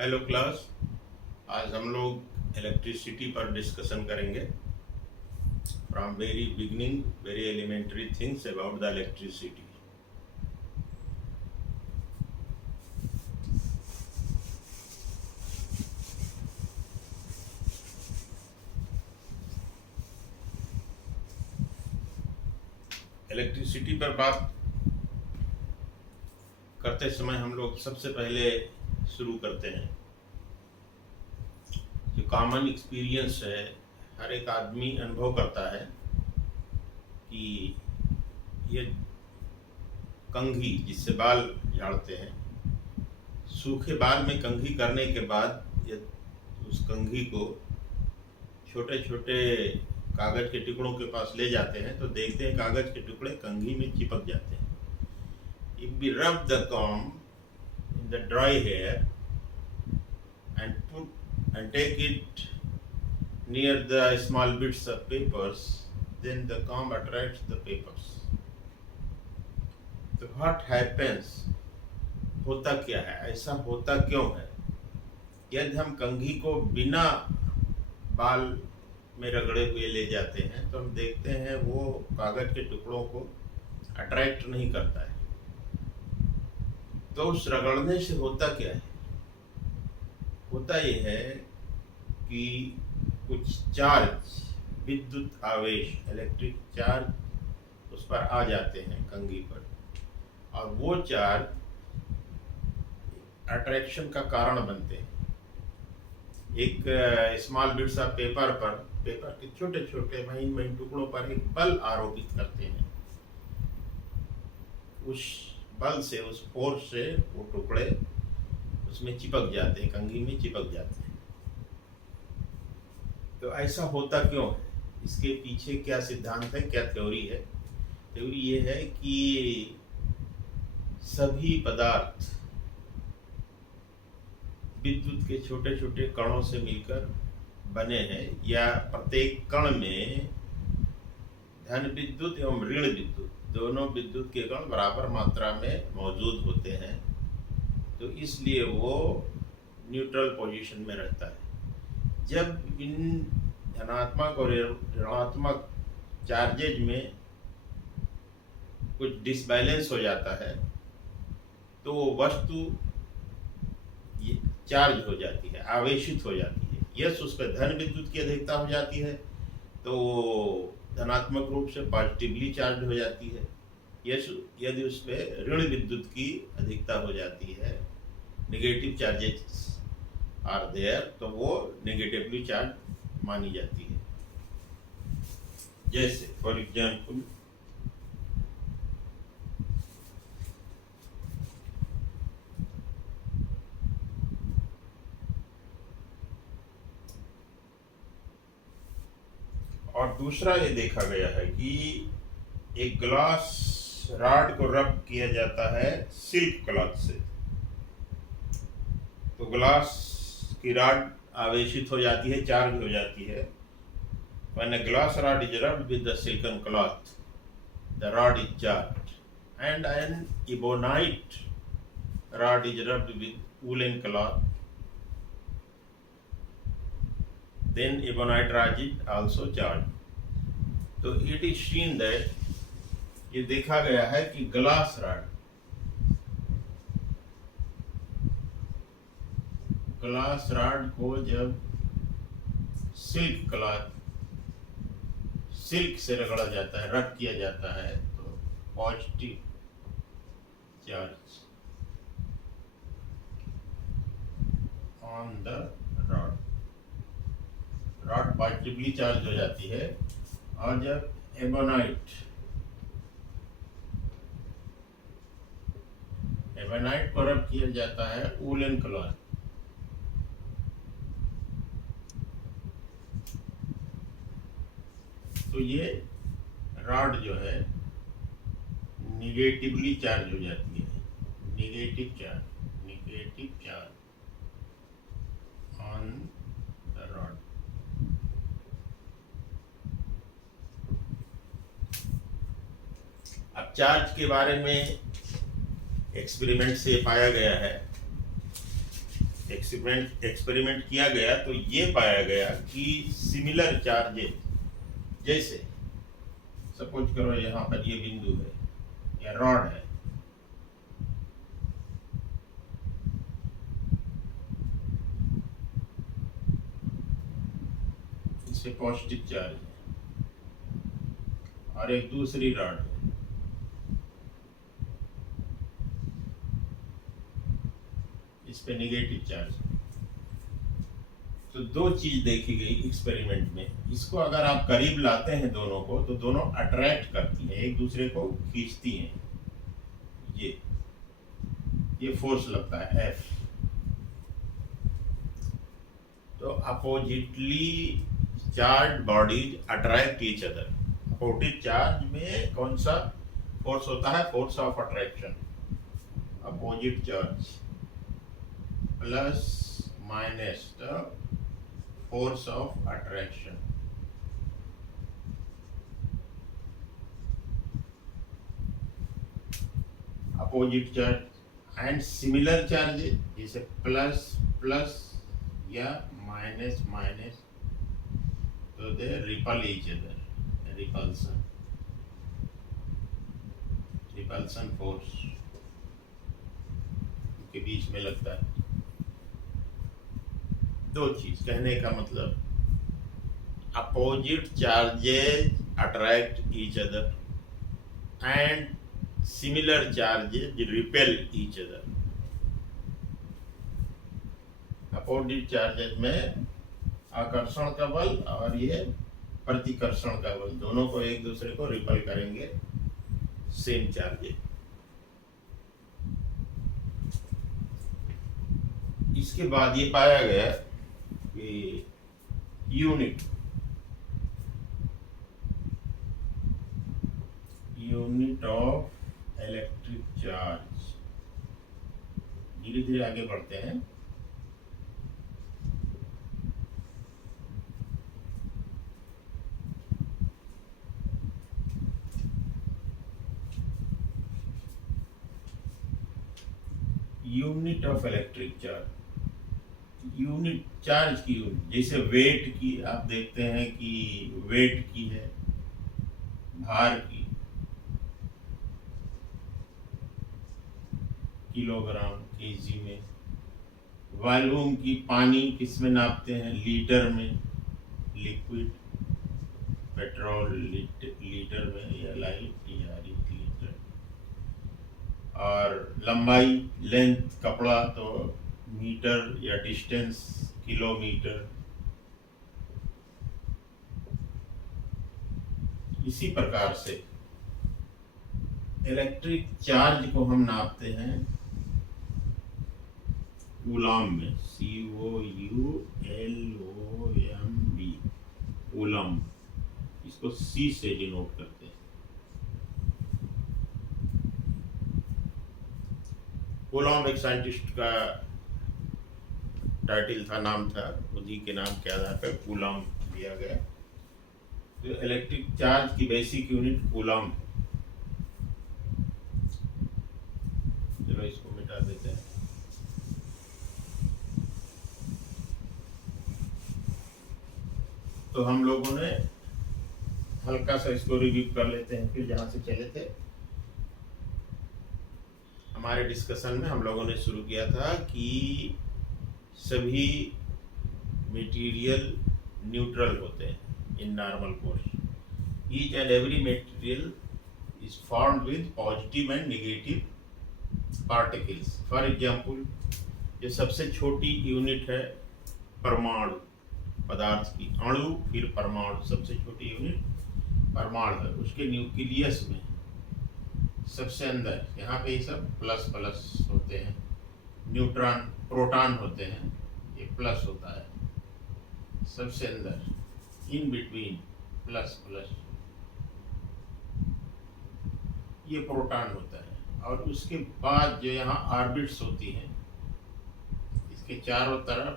Hello class. आज हम लोग इलेक्ट्रिसिटी पर डिस्कशन करेंगे from very beginning, very elementary things about the electricity. Electricity पर बात करते समय हम लोग सबसे पहले शुरू करते हैं जो कॉमन एक्सपीरियंस है, हर एक आदमी अनुभव करता है कि ये कंघी जिससे बाल झाड़ते हैं, सूखे बाल में कंघी करने के बाद ये उस कंघी को छोटे छोटे कागज के टुकड़ों के पास ले जाते हैं तो देखते हैं कागज के टुकड़े कंघी में चिपक जाते हैं। If we rub the comb in the dry hair and take it near the small bits of papers, then the comb attracts the papers. So what happens? होता क्या है, ऐसा होता क्यों है? यदि हम कंघी को बिना बाल में रगड़े हुए ले जाते हैं तो हम देखते हैं वो कागज के टुकड़ों को अट्रैक्ट नहीं करता है। तो उस रगड़ने से होता क्या है? होता ये है कि कुछ चार्ज, विद्युत आवेश, इलेक्ट्रिक चार्ज उस पर आ जाते हैं कंघी पर, और वो चार्ज अट्रैक्शन का कारण बनते हैं। एक स्मॉल बिट्स ऑफ पेपर पर, पेपर के छोटे छोटे महीन महीन टुकड़ों पर एक बल आरोपित करते हैं। उस बल से, उस फोर्स से वो टुकड़े उसमें चिपक जाते हैं, कंघी में चिपक जाते हैं। तो ऐसा होता क्यों है? इसके पीछे क्या सिद्धांत है, क्या थ्योरी है? थ्योरी ये है कि सभी पदार्थ विद्युत के छोटे छोटे कणों से मिलकर बने हैं, या प्रत्येक कण में धन विद्युत एवं ऋण विद्युत, दोनों विद्युत के कण बराबर मात्रा में मौजूद होते हैं। तो इसलिए वो न्यूट्रल पोजीशन में रहता है। जब इन धनात्मक और ऋणात्मक चार्जेज में कुछ डिसबैलेंस हो जाता है तो वो वस्तु चार्ज हो जाती है, आवेशित हो जाती है। यस, उस पर धन विद्युत की अधिकता हो जाती है तो धनात्मक रूप से पॉजिटिवली चार्ज हो जाती है। यस, यदि उस पर ऋण विद्युत की अधिकता हो जाती है, नेगेटिव चार्जेस आर देयर, तो वो नेगेटिवली चार्ज मानी जाती है। जैसे फॉर एग्जाम्पल और दूसरा ये देखा गया है कि एक ग्लास रॉड को रब किया जाता है सिल्क क्लॉथ से, तो ग्लास की रॉड आवेशित हो जाती है, चार्ज हो जाती है। When a glass rod is rubbed with the silken cloth, the rod is charged, and an ebonite rod is rubbed with woolen cloth, then ebonite rod is also charged. तो it is seen that, ये देखा गया है कि glass rod को जब silk से रगड़ा जाता है, रब किया जाता है, तो positive charge on the rod positively charge हो जाती है। और जब एबोनाइट को रब किया जाता है वूलन क्लॉथ, तो ये रॉड जो है निगेटिवली चार्ज हो जाती है, negative charge on the rod. अब चार्ज के बारे में एक्सपेरिमेंट से पाया गया है एक्सपेरिमेंट किया गया तो ये पाया गया कि सिमिलर चार्जेस, जैसे सपोज करो यहाँ पर ये बिंदु है या रॉड है, इस पे पॉजिटिव चार्ज है, और एक दूसरी रॉड है, इस पे नेगेटिव चार्ज है। तो दो चीज देखी गई एक्सपेरिमेंट में, इसको अगर आप करीब लाते हैं दोनों को तो दोनों अट्रैक्ट करती हैं, एक दूसरे को खींचती हैं। ये फोर्स लगता है एफ। तो oppositely charge bodies attract each other. Opposite charge में कौन सा फोर्स होता है? Force of attraction. Opposite charge plus minus the force of attraction. Opposite charge and similar charge जैसे प्लस प्लस या माइनस माइनस, तो they repel each other. Repulsion force के बीच में लगता है। दो चीज कहने का मतलब, opposite charges attract each other and similar charges repel each other. Opposite charges में आकर्षण का बल और ये प्रतिकर्षण का बल, दोनों को एक दूसरे को रिपेल करेंगे सेम चार्जेज। इसके बाद ये पाया गया कि यूनिट ऑफ इलेक्ट्रिक चार्ज, धीरे धीरे आगे बढ़ते हैं। Unit of electric charge, unit charge की यूनिट, जैसे वेट की आप देखते हैं कि वेट की है, भार की, किलोग्राम केजी में, वॉल्यूम की, पानी किस में नापते हैं? लीटर में, लिक्विड, पेट्रोल लीटर में या लाइट लीटर, और लंबाई लेंथ कपड़ा तो मीटर या डिस्टेंस किलोमीटर। इसी प्रकार से इलेक्ट्रिक चार्ज को हम नापते हैं कूलम में, COULOMB, कूलम। इसको C से डिनोट करते हैं। कूलम एक साइंटिस्ट का टाइटल था, नाम था, उन्हीं के नाम के आधार पर कूलम दिया गया। तो इलेक्ट्रिक चार्ज की बेसिक यूनिट कूलम। चलो इसको मिटा देते हैं। तो हम लोगों ने हल्का सा इसको रिव्यू कर लेते हैं, फिर जहां से चले थे। हमारे डिस्कशन में हम लोगों ने शुरू किया था कि सभी मटेरियल न्यूट्रल होते हैं in normal course. Each and every material is formed with positive and negative particles. For example, जो सबसे छोटी यूनिट है परमाणु, पदार्थ की, अणु फिर परमाणु, सबसे छोटी यूनिट परमाणु है। उसके न्यूक्लियस में सबसे अंदर, यहाँ पे ये सब प्लस प्लस होते हैं, न्यूट्रॉन प्रोटॉन होते हैं, ये प्लस होता है। सबसे अंदर इन बिटवीन प्लस प्लस ये प्रोटॉन होता है। और उसके बाद जो यहाँ ऑर्बिट्स होती हैं, इसके चारों तरफ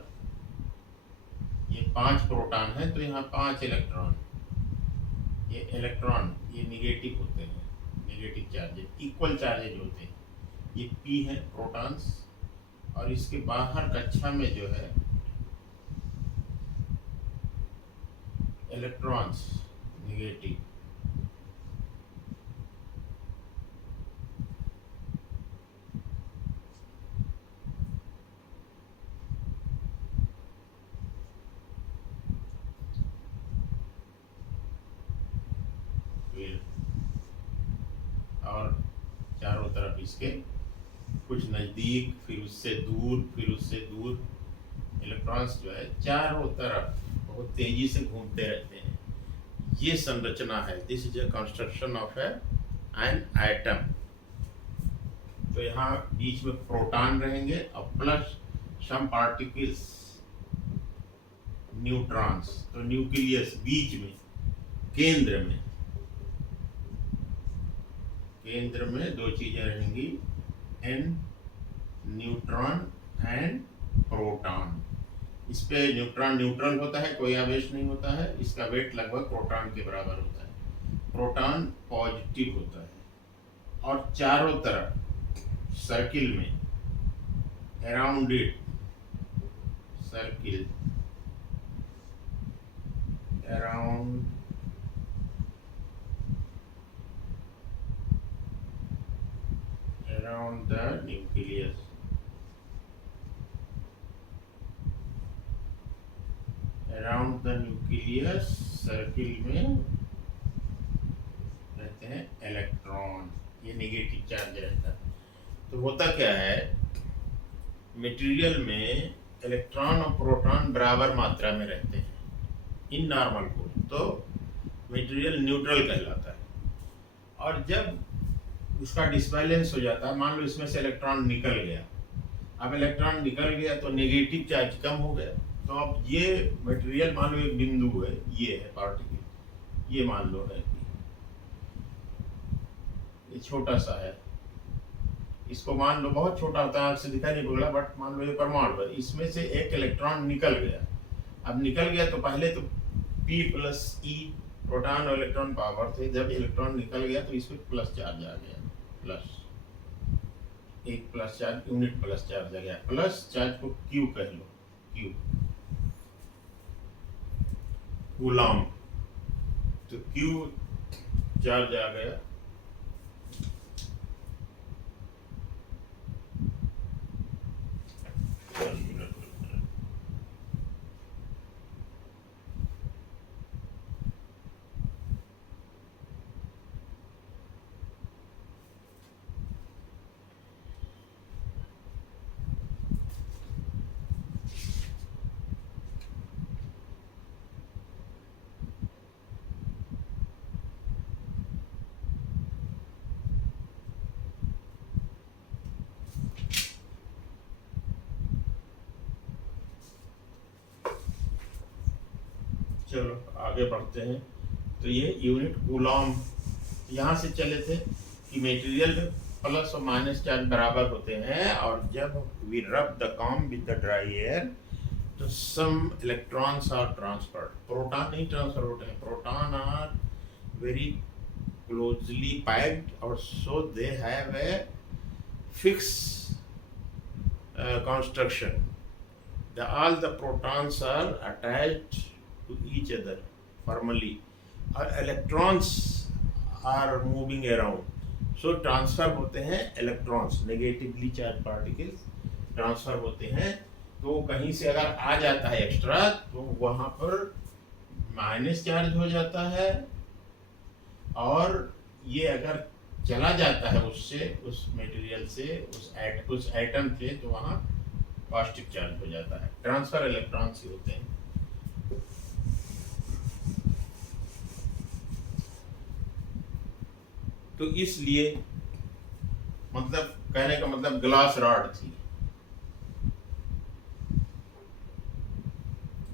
ये 5 प्रोटॉन है, तो यहाँ 5 इलेक्ट्रॉन। ये इलेक्ट्रॉन ये निगेटिव होते हैं, नेगेटिव चार्जेज, इक्वल चार्जेज होते हैं। ये P है प्रोटॉन्स और इसके बाहर कक्षा में जो है इलेक्ट्रॉन्स नेगेटिव, और चारों तरफ इसके कुछ नज़दीक, फिर उससे दूर इलेक्ट्रॉन्स जो है चारों तरफ बहुत तेजी से घूमते रहते हैं। ये संरचना है। This is a construction of an atom. तो यहाँ बीच में प्रोटॉन रहेंगे और प्लस सम पार्टिकल्स न्यूट्रॉन्स। तो न्यूक्लियस बीच में, केंद्र में दो चीजें रहेंगी, एन न्यूट्रॉन एंड प्रोटॉन। इस पे न्यूट्रॉन न्यूट्रल होता है, कोई आवेश नहीं होता है, इसका वेट लगभग प्रोटॉन के बराबर होता है। प्रोटॉन पॉजिटिव होता है और चारों तरफ सर्किल में around it, circle around the nucleus, around the nucleus circle में रहते हैं इलेक्ट्रॉन। ये नेगेटिव चार्ज रहता है। तो होता क्या है, मटेरियल में इलेक्ट्रॉन और प्रोटॉन बराबर मात्रा में रहते हैं इन नॉर्मल को, तो मटेरियल न्यूट्रल कहलाता है। और जब उसका डिसबैलेंस हो जाता है, मान लो इसमें से इलेक्ट्रॉन निकल गया, अब इलेक्ट्रॉन निकल गया तो नेगेटिव चार्ज कम हो गया। तो अब ये मटेरियल मान लो एक बिंदु है, ये है पार्टिकल, ये मान लो है, ये छोटा सा है, इसको मान लो बहुत छोटा होता है, आँख से दिखाई नहीं पड़ेगा, बट मान लो ये परमाणु है, इसमें से एक इलेक्ट्रॉन निकल गया। अब निकल गया तो पहले तो P प्लस E प्रोटॉन और इलेक्ट्रॉन पावर थे, जब इलेक्ट्रॉन निकल गया तो इसमें प्लस चार्ज आ गया, प्लस एक plus charge, unit plus charge आ गया। प्लस चार्ज को Q कह लो, Q कूलॉम। तो Q चार्ज आ गया। चलो आगे बढ़ते हैं। तो ये यूनिट कूलॉम, यहाँ से चले थे कि मटेरियल में प्लस और माइनस चार्ज बराबर होते हैं, और जब we rub the comb with the dry air तो some electrons are transferred. Proton नहीं ट्रांसफर होते हैं, proton are very closely packed और so they have a fix construction. All the protons are attached to each other formally, और electrons are moving around. So transfer होते हैं electrons, negatively charged particles transfer होते हैं। तो कहीं से अगर आ जाता है एक्स्ट्रा तो वहाँ पर माइनस चार्ज हो जाता है, और ये अगर चला जाता है उससे, उस मटेरियल से, उस एटम से, तो वहाँ पॉजिटिव चार्ज हो जाता है। ट्रांसफर इलेक्ट्रॉन्स ही होते हैं। तो इसलिए मतलब कहने का मतलब ग्लास रॉड थी,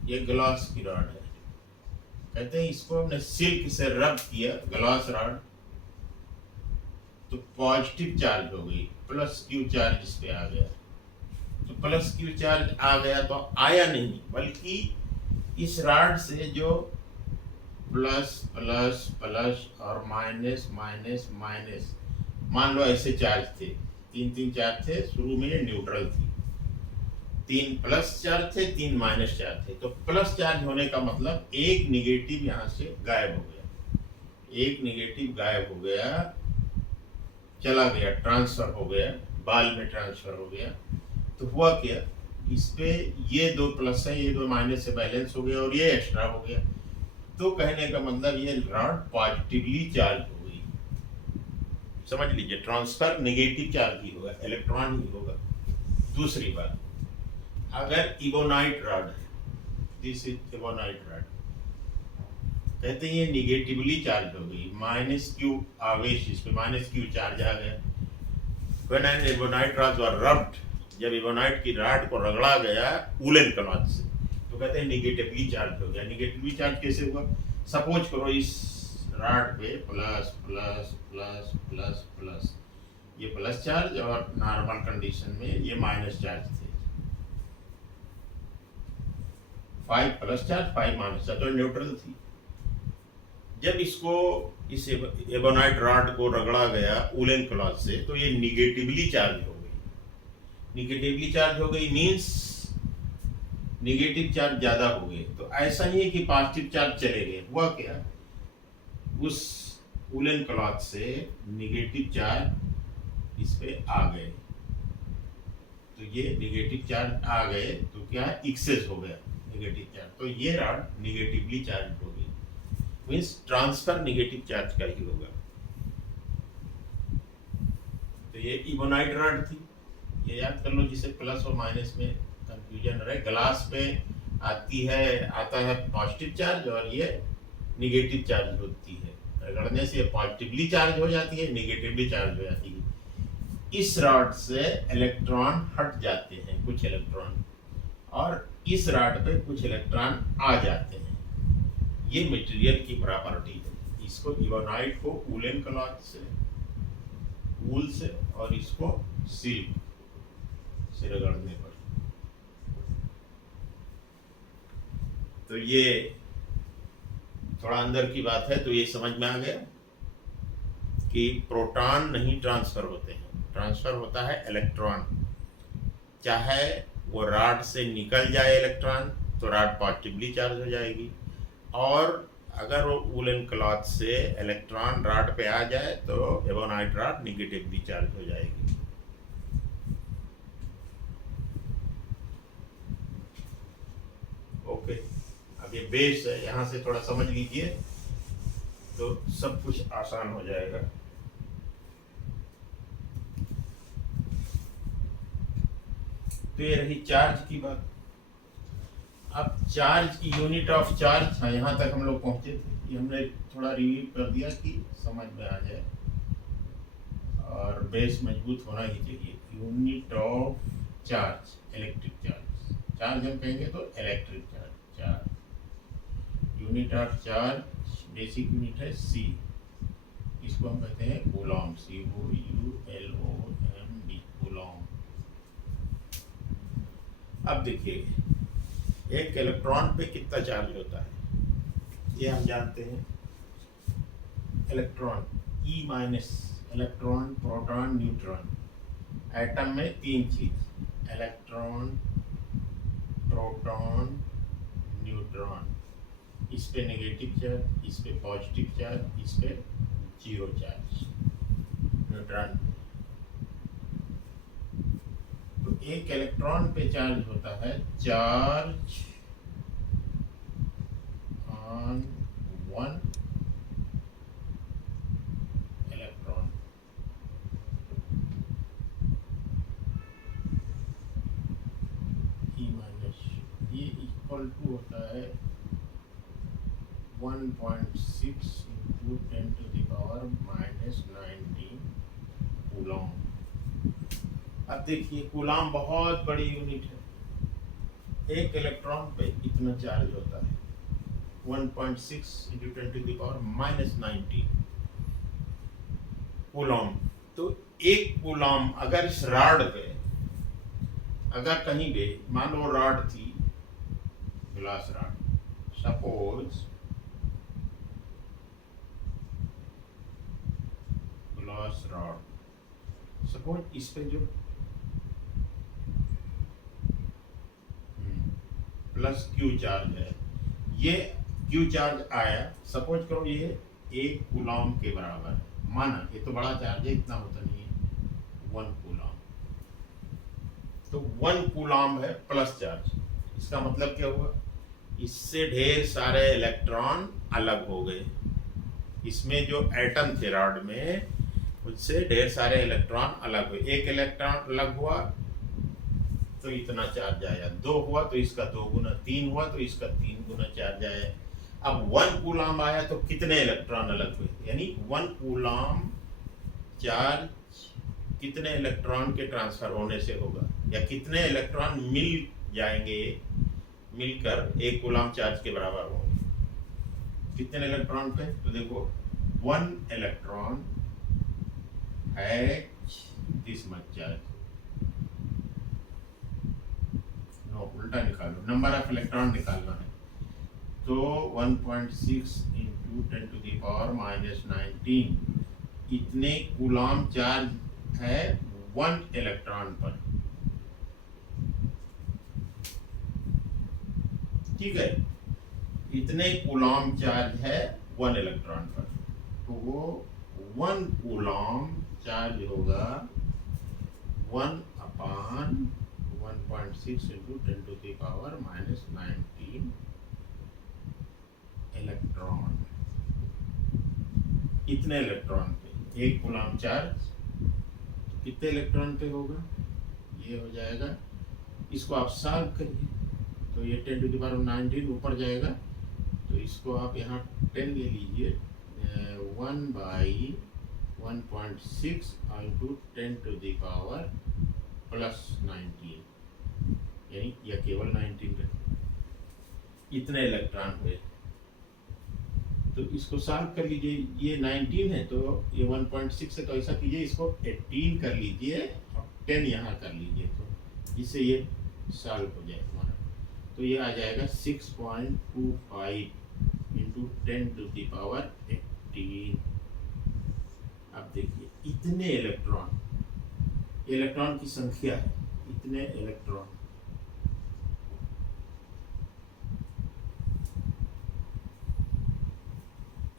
ये ग्लास की रॉड है, कहते हैं इसको हमने सिल्क से रब किया ग्लास रॉड, तो पॉजिटिव चार्ज हो गई, प्लस क्यू चार्ज इस पे आ गया। तो प्लस क्यू चार्ज आ गया तो आया नहीं, बल्कि इस रॉड से जो प्लस प्लस प्लस और माइनस माइनस माइनस, मान लो ऐसे चार्ज थे, तीन चार्ज थे, शुरू में ये न्यूट्रल थी, तीन प्लस चार्ज थे, तीन माइनस चार्ज थे। तो प्लस चार्ज होने का मतलब एक निगेटिव यहाँ से गायब हो गया, एक निगेटिव गायब हो गया, चला गया, ट्रांसफर हो गया, बाल में ट्रांसफर हो गया। तो हुआ क्या, इस पे ये दो प्लस है, ये दो माइनस से बैलेंस हो गया और ये एक्स्ट्रा हो गया। तो कहने का मतलब ये रॉड पॉजिटिवली चार्ज हो गई। समझ लीजिए, ट्रांसफर नेगेटिव चार्ज ही होगा, इलेक्ट्रॉन ही होगा। दूसरी बात, अगर इबोनाइट रॉड है, दिस इज इबोनाइट रॉड, कहते हैं ये निगेटिवली चार्ज हो गई, माइनस क्यू आवेश, इस पे माइनस क्यू चार्ज आ गया। When an ebonite rod were rubbed, जब इबोनाइट की रॉड को रगड़ा गया वूलन क्लॉथ से, तो कहते हैं निगेटिवली चार्ज हो गया। निगेटिवली चार्ज कैसे हुआ, सपोज करो इस रॉड पे plus plus plus plus plus, ये प्लस चार्ज और नॉर्मल कंडीशन में ये माइनस चार्ज थे, 5 प्लस चार्ज 5 माइनस चार्ज, तो न्यूट्रल थी। जब इसको इस एबोनाइट रॉड को रगड़ा गया वूलन क्लॉथ से, तो ये निगेटिवली चार्ज हो गई। निगेटिवली चार्ज हो गई मींस निगेटिव चार्ज ज्यादा हो गए। तो ऐसा नहीं है कि पॉजिटिव चार्ज चले गए, हुआ क्या, उस वूलन क्लॉथ से निगेटिव चार्ज इस पे आ गए, तो ये निगेटिव चार्ज आ गए, तो क्या एक्सेस हो गया निगेटिव चार्ज, तो ये रॉड निगेटिवली चार्ज हो गई। मीन्स ट्रांसफर निगेटिव चार्ज का ही होगा। तो ये इबोनाइट रॉड थी, ये याद कर लो, जिसे प्लस और माइनस में कंफ्यूजन रहे। ग्लास पे आता है पॉजिटिव चार्ज और ये निगेटिव चार्ज होती है, रगड़ने से पॉजिटिवली चार्ज हो जाती है, निगेटिवली चार्ज हो जाती है। इस रॉड से इलेक्ट्रॉन हट जाते हैं, कुछ इलेक्ट्रॉन, और इस रॉड पे कुछ इलेक्ट्रॉन आ जाते हैं। ये मटेरियल की प्रॉपर्टी है। इसको इबोनाइट को वूलन क्लॉथ से, वूल से, और इसको सिल्क से रगड़ने पर, तो ये थोड़ा अंदर की बात है। तो ये समझ में आ गया कि प्रोटॉन नहीं ट्रांसफर होते हैं, ट्रांसफर होता है इलेक्ट्रॉन। चाहे वो रॉड से निकल जाए इलेक्ट्रॉन, तो रॉड पॉजिटिवली चार्ज हो जाएगी, और अगर वो वूलन क्लॉथ से इलेक्ट्रॉन रॉड पे आ जाए, तो एबोनाइट रॉड निगेटिवली चार्ज हो जाएगी। ओके, अब ये बेस है, यहाँ से थोड़ा समझ लीजिए तो सब कुछ आसान हो जाएगा। तो ये रही चार्ज की बात। अब चार्ज की यूनिट ऑफ चार्ज था, यहाँ तक हम लोग पहुंचे थे, ये हमने थोड़ा रिव्यू कर दिया कि समझ में आ जाए, और बेस मजबूत होना ही चाहिए। Unit of charge, electric charge, charge हम कहेंगे तो electric charge, charge unit of charge, basic unit है सी, इसको हम कहते हैं कूलॉम, COULOMB, कूलॉम। अब देखिए, एक इलेक्ट्रॉन पे कितना चार्ज होता है ये हम जानते हैं। Electron E minus, electron, proton, neutron. Atom में तीन चीज, इलेक्ट्रॉन, प्रोटॉन, न्यूट्रॉन। इस पे नेगेटिव चार्ज, इस पे पॉजिटिव चार्ज, इस पे जीरो चार्ज, न्यूट्रॉन। तो एक इलेक्ट्रॉन पे चार्ज होता है, charge on one electron. E minus, ये इक्वल टू होता है 1.6 इंटू 10⁻⁻⁹ कूलॉम। अब देखिए, कूलॉम बहुत बड़ी यूनिट है। एक इलेक्ट्रॉन पे इतना चार्ज होता है, 1.6 इंटू 10⁻⁻⁹ कूलॉम। तो एक कूलॉम अगर इस रॉड पे, अगर कहीं पे मान लो रॉड थी, glass rod, suppose glass rod, suppose इस पे जो प्लस क्यू चार्ज है। ये क्यू चार्ज आया, सपोज करो ये 1 कूलम के बराबर है, माना ये तो बड़ा चार्ज है, इतना होता नहीं है, 1 कूलम। तो 1 कूलम है प्लस चार्ज, इसका मतलब क्या हुआ, इससे ढेर सारे इलेक्ट्रॉन अलग हो गए। इसमें जो एटम थे रॉड में, उससे ढेर सारे इलेक्ट्रॉन अलग हुए। 1 इलेक्ट्रॉन अलग हुआ तो इतना चार्ज आया, 2 हुआ तो इसका 2 गुना, 3 हुआ तो इसका 3 गुना चार्ज आया। अब 1 कूलम आया तो कितने इलेक्ट्रॉन अलग हुए, यानी 1 कूलम चार्ज कितने इलेक्ट्रॉन के ट्रांसफर होने से होगा, या कितने इलेक्ट्रॉन मिल जाएंगे, मिलकर 1 कूलम चार्ज के बराबर होंगे। कितने इलेक्ट्रॉन पे, तो देखो 1 electron has this much charge, no उल्टा निकालो, नंबर ऑफ इलेक्ट्रॉन निकालना है। तो 1.6 into 10 to the power minus 19 इतने कूलम चार्ज है 1 इलेक्ट्रॉन पर, ठीक है। इतने कूलम चार्ज है 1 इलेक्ट्रॉन पर, तो वो 1 कूलम चार्ज होगा 1 upon 1.6 into 10 to the power minus 19 electron. इतने इलेक्ट्रॉन पे 1 कूलम चार्ज कितने इलेक्ट्रॉन पे होगा, ये हो जाएगा, इसको आप सॉल्व करिए तो ये 10 टू द पावर 19 ऊपर जाएगा, तो इसको आप यहाँ 10 ले लीजिए, 1/1.6 into 10 to the power plus 19, यानी यह केवल 19 रहे, इतने इलेक्ट्रॉन हुए। तो इसको सॉल्व कर लीजिए, ये 19 है तो ये 1.6 है, तो ऐसा कीजिए इसको 18 कर लीजिए और 10 यहाँ कर लीजिए, तो इससे ये सॉल्व हो जाए हमारा। तो ये आ जाएगा 6.25 इंटू 10 टू द पावर 18। अब देखिए इतने इलेक्ट्रॉन, इलेक्ट्रॉन की संख्या है, इतने इलेक्ट्रॉन,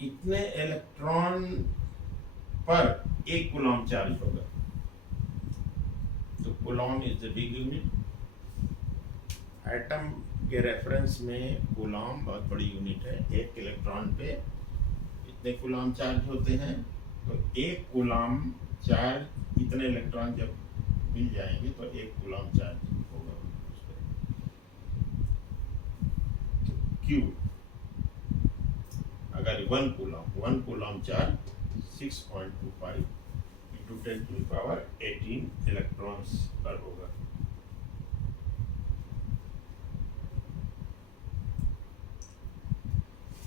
इतने इलेक्ट्रॉन पर 1 कूलम चार्ज होगा। तो coulomb is the big unit. Atom के रेफरेंस में कूलम बहुत बड़ी यूनिट है। 1 इलेक्ट्रॉन पे इतने कूलम चार्ज होते हैं, तो 1 कूलम चार्ज, इतने इलेक्ट्रॉन जब मिल जाएंगे तो 1 कूलम चार्ज होगा। तो क्यू, अगर 1 coulomb charge 6.25 into 10 to the power 18 electrons पर होगा।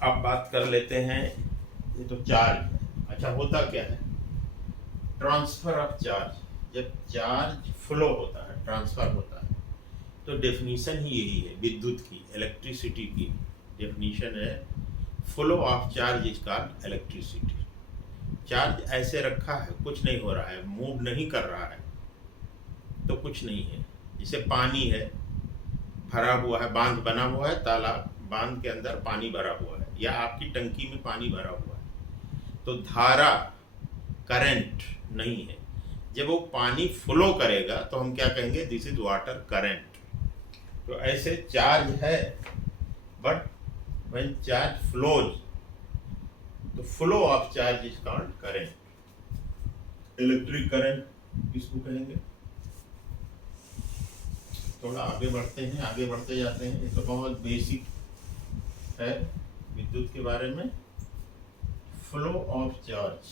अब बात कर लेते हैं, ये तो चार्ज है। अच्छा, होता क्या है, ट्रांसफर ऑफ चार्ज। जब चार्ज फ्लो होता है, ट्रांसफर होता है, तो डेफिनेशन ही यही है विद्युत की, इलेक्ट्रिसिटी की डेफिनेशन है, flow of charge is called electricity. Charge ऐसे रखा है, कुछ नहीं हो रहा है, मूव नहीं कर रहा है, तो कुछ नहीं है। जैसे पानी है, भरा हुआ है, बांध बना हुआ है, तालाब, बांध के अंदर पानी भरा हुआ है, या आपकी टंकी में पानी भरा हुआ है, तो धारा, करंट नहीं है। जब वो पानी फ्लो करेगा तो हम क्या कहेंगे, दिस इज वाटर करंट। तो ऐसे चार्ज है, बट व्हेन चार्ज फ्लोज, तो flow of charge is called current. Electric current किसको कहेंगे। थोड़ा आगे बढ़ते हैं, आगे बढ़ते जाते हैं, ये तो बहुत बेसिक है विद्युत के बारे में। Flow of charge,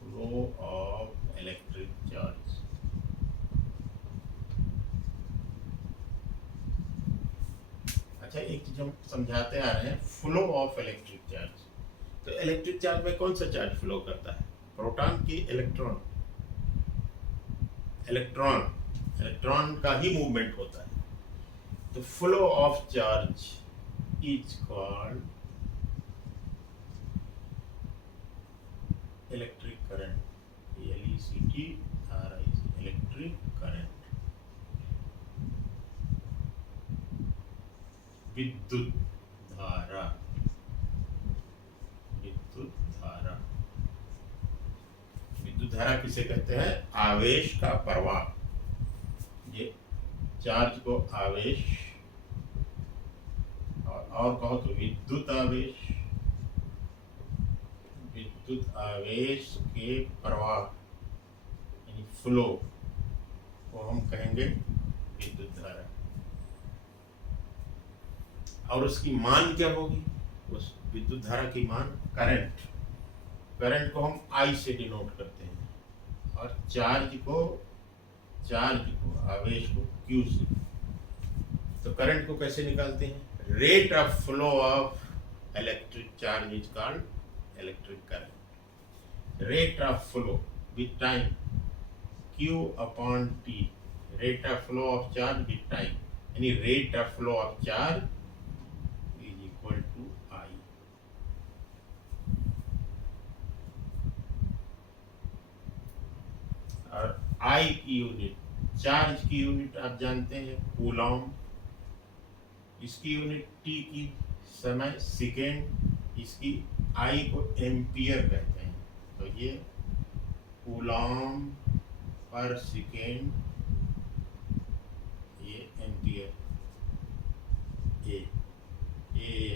flow of electric charge. अच्छा, एक चीज हम समझाते आ रहे हैं, फ्लो ऑफ इलेक्ट्रिक चार्ज। तो इलेक्ट्रिक चार्ज में कौन सा चार्ज फ्लो करता है, प्रोटॉन की इलेक्ट्रॉन। इलेक्ट्रॉन, इलेक्ट्रॉन का ही मूवमेंट होता है। तो flow of charge is called electric current, ELECTRIC, electric current. विद्युत धारा, विद्युत धारा। विद्युत धारा किसे कहते हैं? आवेश का प्रवाह। ये चार्ज को आवेश, और कहो तो विद्युत आवेश, विद्युत आवेश के प्रवाह यानी फ्लो को हम कहेंगे विद्युत धारा। और उसकी मान क्या होगी? उस विद्युत धारा की मान करंट, करंट को हम I से डिनोट करते हैं, और चार्ज को आवेश को Q से। तो करंट को कैसे निकालते हैं? Rate of flow of electric charge is called electric current. Rate of flow with time Q upon T, rate of flow of charge with time, यानी rate of flow of charge is equal to I। और I की unit, charge की unit आप जानते हैं Coulomb, इसकी unit T की समय सेकेंड, इसकी I को एम्पियर कहते हैं। तो ये कूलॉम पर सेकेंड, ये एम्पियर,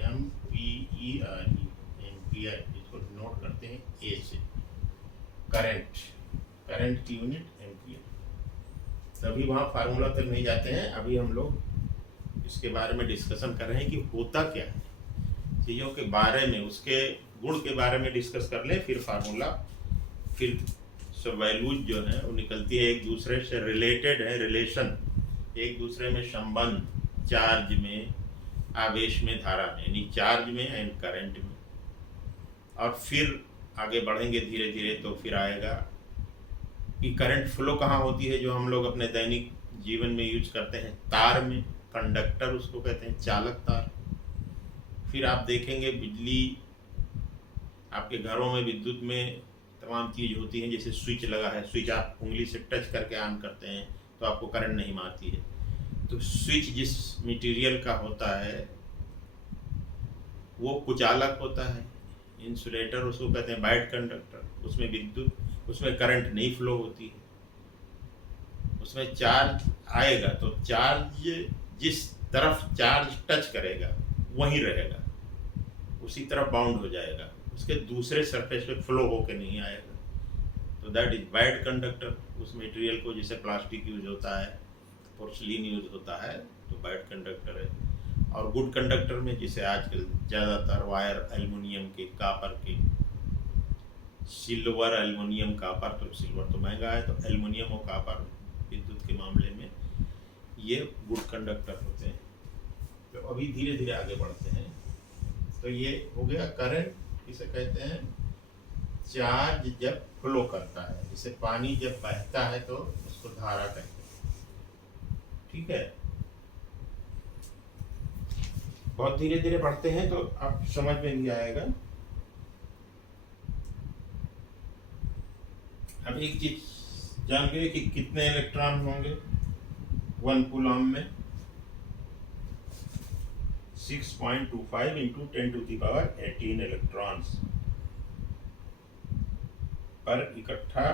AMPERE, एम्पियर, इसको नोट करते हैं A से। करंट, करंट की यूनिट एम्पियर। तभी वहाँ फार्मूला तक नहीं जाते हैं, अभी हम लोग इसके बारे में डिस्कशन कर रहे हैं कि होता क्या है, चीज़ों के बारे में, उसके गुण के बारे में डिस्कस कर लें, फिर फार्मूला, फिर सब वैल्यूज जो हैं वो निकलती है, एक दूसरे से रिलेटेड है, रिलेशन, एक दूसरे में संबंध, चार्ज में, आवेश में, धारा में, यानी चार्ज में एंड करंट में। और फिर आगे बढ़ेंगे धीरे धीरे तो फिर आएगा कि करंट फ्लो कहाँ होती है, जो हम लोग अपने दैनिक जीवन में यूज करते हैं, तार में, कंडक्टर उसको कहते हैं, चालक तार। फिर आप देखेंगे बिजली, आपके घरों में विद्युत में तमाम चीज़ होती हैं, जैसे स्विच लगा है, स्विच आप उंगली से टच करके ऑन करते हैं तो आपको करंट नहीं मारती है। तो स्विच जिस मटेरियल का होता है वो कुचालक होता है, इंसुलेटर उसको कहते हैं, वाइट कंडक्टर, उसमें विद्युत, उसमें करंट नहीं फ्लो होती है, उसमें चार्ज आएगा तो चार्ज जिस तरफ चार्ज टच करेगा वहीं रहेगा, उसी तरफ बाउंड हो जाएगा, उसके दूसरे सरफेस पे फ्लो होके नहीं आएगा। तो दैट इज वाइट कंडक्टर। उस मटेरियल को, जैसे प्लास्टिक यूज होता है, पोर्सलिन यूज होता है, तो वाइट कंडक्टर है। और गुड कंडक्टर में, जैसे आजकल ज़्यादातर वायर एल्युमिनियम के, कापर के, सिल्वर, एल्युमिनियम, कापर, तो सिल्वर तो महंगा है, तो एल्युमिनियम और कापर विद्युत के मामले में ये गुड कंडक्टर होते हैं। तो अभी धीरे धीरे आगे बढ़ते हैं। तो ये हो गया करंट, किसे कहते हैं? चार्ज जब फ्लो करता है, जैसे पानी जब बहता है तो उसको धारा कहते हैं। ठीक है, बहुत धीरे धीरे बढ़ते हैं तो आप समझ में नहीं आएगा। अब एक चीज जान गए कि कितने इलेक्ट्रॉन होंगे 1 कूलॉम में? 6.25 इंटू 10⁻18 इलेक्ट्रॉन्स पर इकट्ठा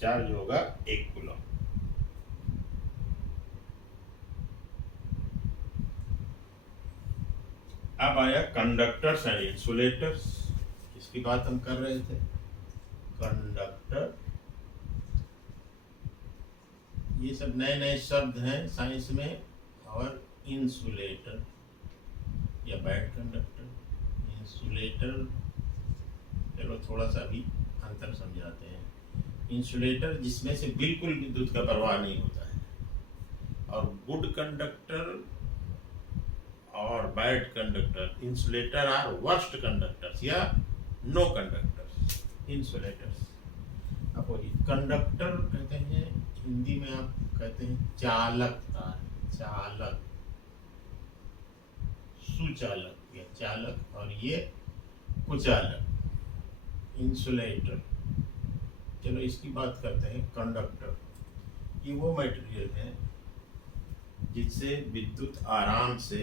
चार्ज होगा 1 कूलॉम। अब आया कंडक्टर्स एंड इंसुलेटर्स, इसकी बात हम कर रहे थे। कंडक्टर, ये सब नए नए शब्द हैं साइंस में। और इंसुलेटर या वाइट कंडक्टर, इंसुलेटर, चलो थोड़ा सा भी अंतर समझाते हैं। इंसुलेटर जिसमें से बिल्कुल विद्युत का प्रवाह नहीं होता है, और गुड कंडक्टर और white conductor, insulator are worst conductors या नो कंडक्टर्स, इंसुलेटर्स। अब कंडक्टर कहते हैं, हिंदी में आप कहते हैं चालक तार, चालक, सुचालक या चालक, और ये कुचालक, इंसुलेटर। चलो इसकी बात करते हैं। कंडक्टर ये वो मटेरियल है जिससे विद्युत आराम से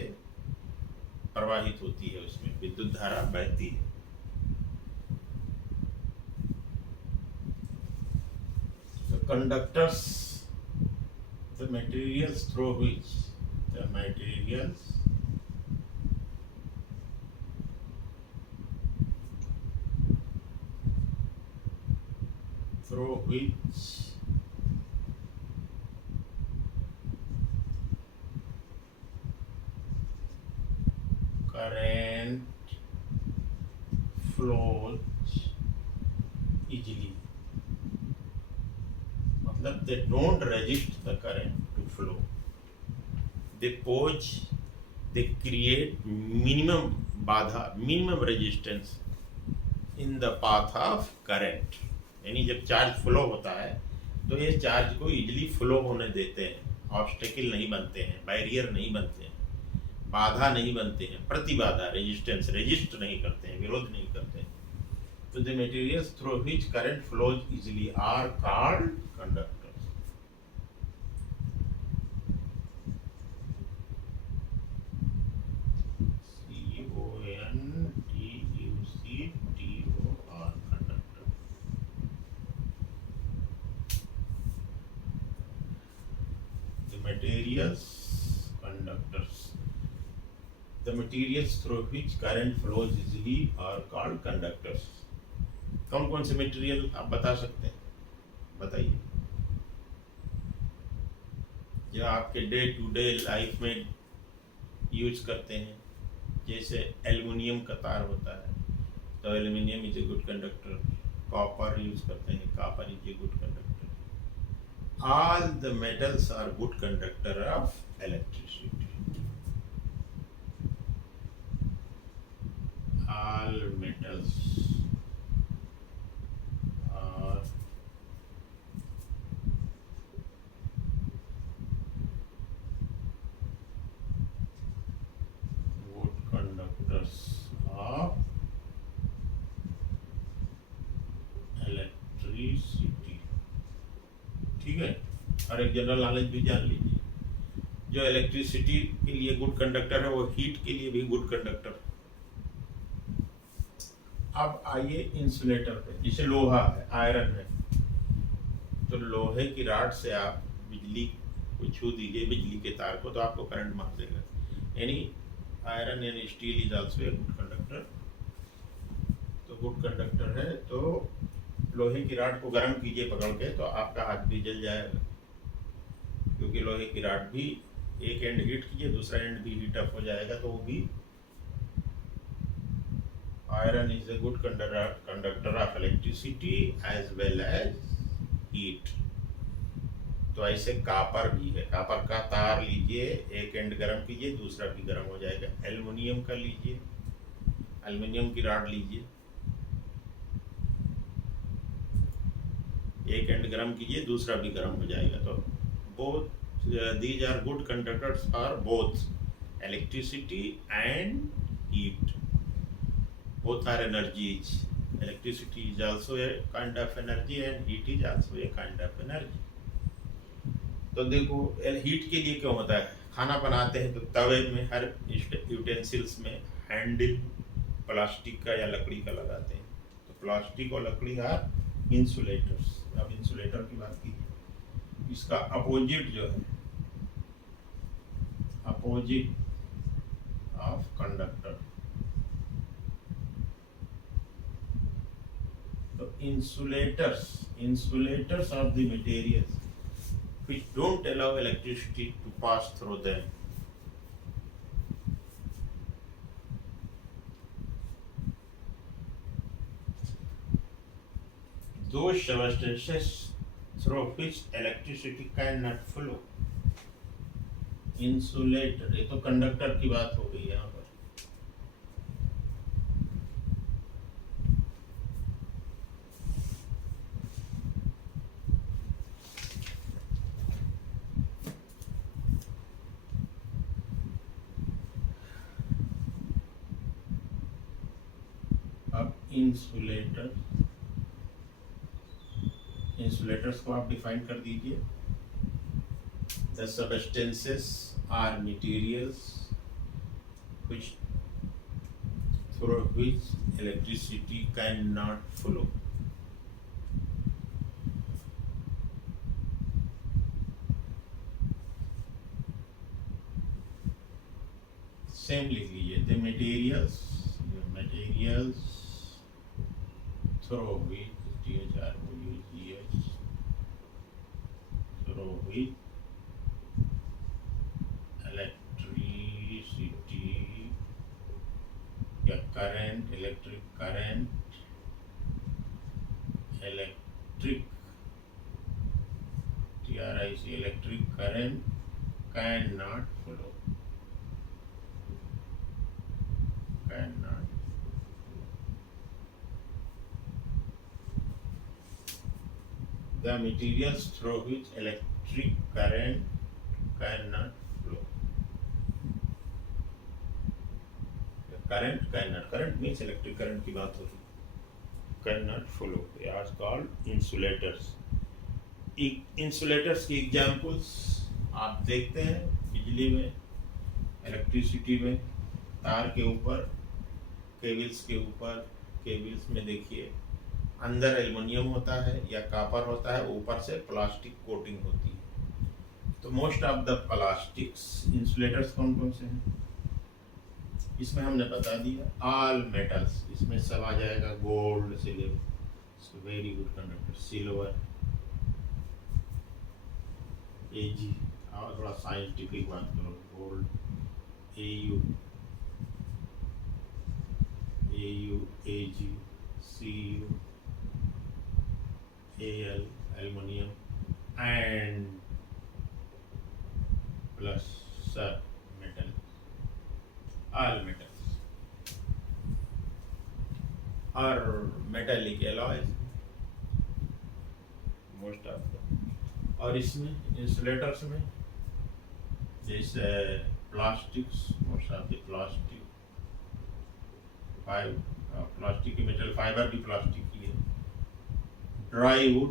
प्रवाहित होती है, उसमें विद्युत धारा बहती है। तो conductors, the materials through which the materials through which current flows easily, मतलब they don't resist the current to flow, they create minimum बाधा, minimum resistance in the path of current। यानी जब चार्ज फ्लो होता है तो ये charge को easily flow होने देते हैं, ऑब्स्टेकल नहीं बनते हैं, बैरियर नहीं बनते हैं, बाधा नहीं बनते हैं, प्रतिबाधा रेजिस्टेंस रेजिस्ट नहीं करते हैं, विरोध नहीं करते हैं। तो the materials through which current flows easily are called conductors. Materials, conductors, the materials through which current flows easily are called conductors। कौन कौन से मटेरियल आप बता सकते हैं, बताइए, जो आपके डे टू डे लाइफ में यूज करते हैं। जैसे एल्युमिनियम का तार होता है तो aluminium is a good conductor. Copper use करते हैं, copper is a good conductor. All the metals are good conductor of electricity। All metals are good conductors of electricity। ठीक है, और एक जनरल नॉलेज भी जान लीजिए, जो इलेक्ट्रिसिटी के लिए गुड कंडक्टर है वो हीट के लिए भी गुड कंडक्टर। अब आइए इंसुलेटर पे, जैसे लोहा है, आयरन है, तो लोहे की राड से आप बिजली को छू दीजिए, बिजली के तार को, तो आपको करंट मार देगा। यानी आयरन यानी steel is also A good conductor. तो गुड कंडक्टर है, तो लोहे की राड को गर्म कीजिए पकड़ के, तो आपका हाथ भी जल जाएगा, क्योंकि लोहे की राड भी एक एंड हीट कीजिए, दूसरा एंड भी हीट अप हो जाएगा, तो वो भी। Iron is a good conductor of electricity as well as heat. तो ऐसे कॉपर भी है, कॉपर का तार लीजिए, एक एंड गर्म कीजिए, दूसरा भी गर्म हो जाएगा। एल्युमिनियम का लीजिए, एल्युमिनियम की राड लीजिए, एक एंड गर्म कीजिए, दूसरा भी गर्म हो जाएगा। तो both these are good conductors for both electricity and heat. Both are energies. Electricity is also a kind of energy and heat is also a kind of energy. तो देखो, हीट के लिए क्यों होता है, खाना बनाते हैं तो तवे में हर यूटेंसिल्स में हैंडल प्लास्टिक का या लकड़ी का लगाते हैं। तो प्लास्टिक और लकड़ी आर इंसुलेटर्स। अब इंसुलेटर की बात कीजिए, इसका अपोजिट जो है, अपोजिट ऑफ कंडक्टर, तो insulators of the materials which don't allow electricity to pass through them। Those substances through which electricity cannot flow। Insulator, ये तो कंडक्टर की बात हो गई यहाँ पर। अब इंसुलेटर्स को आप डिफाइन कर दीजिए। The substances are materials which through which electricity cannot flow. Same लिख लीजिए, the materials through which through which electricity या current, electric current, electric electric current cannot flow. The materials through which electric current cannot flow. The current means electric current की बात हो रही, cannot flow. They are called insulators. Insulators की examples आप देखते हैं बिजली में, इलेक्ट्रिसिटी में, तार के ऊपर, केबल्स के ऊपर, केबल्स में देखिए अंदर एल्युमिनियम होता है या कॉपर होता है, ऊपर से प्लास्टिक कोटिंग होती है। तो most of the plastics insulators कौन कौन से हैं इसमें हमने बता दिया। ऑल मेटल्स, इसमें सब आ जाएगा, gold, silver, very good conductor, silver, Ag, और थोड़ा साइंटिफिक बात करो, gold, Au, Ag, Cu, Al, aluminum, and plus metal, all metals are metallic alloys, most of them। और इसमें इंसुलेटर्स में जैसे plastics, most of the plastic की metal fibre भी प्लास्टिक की है। ड्राई वुड,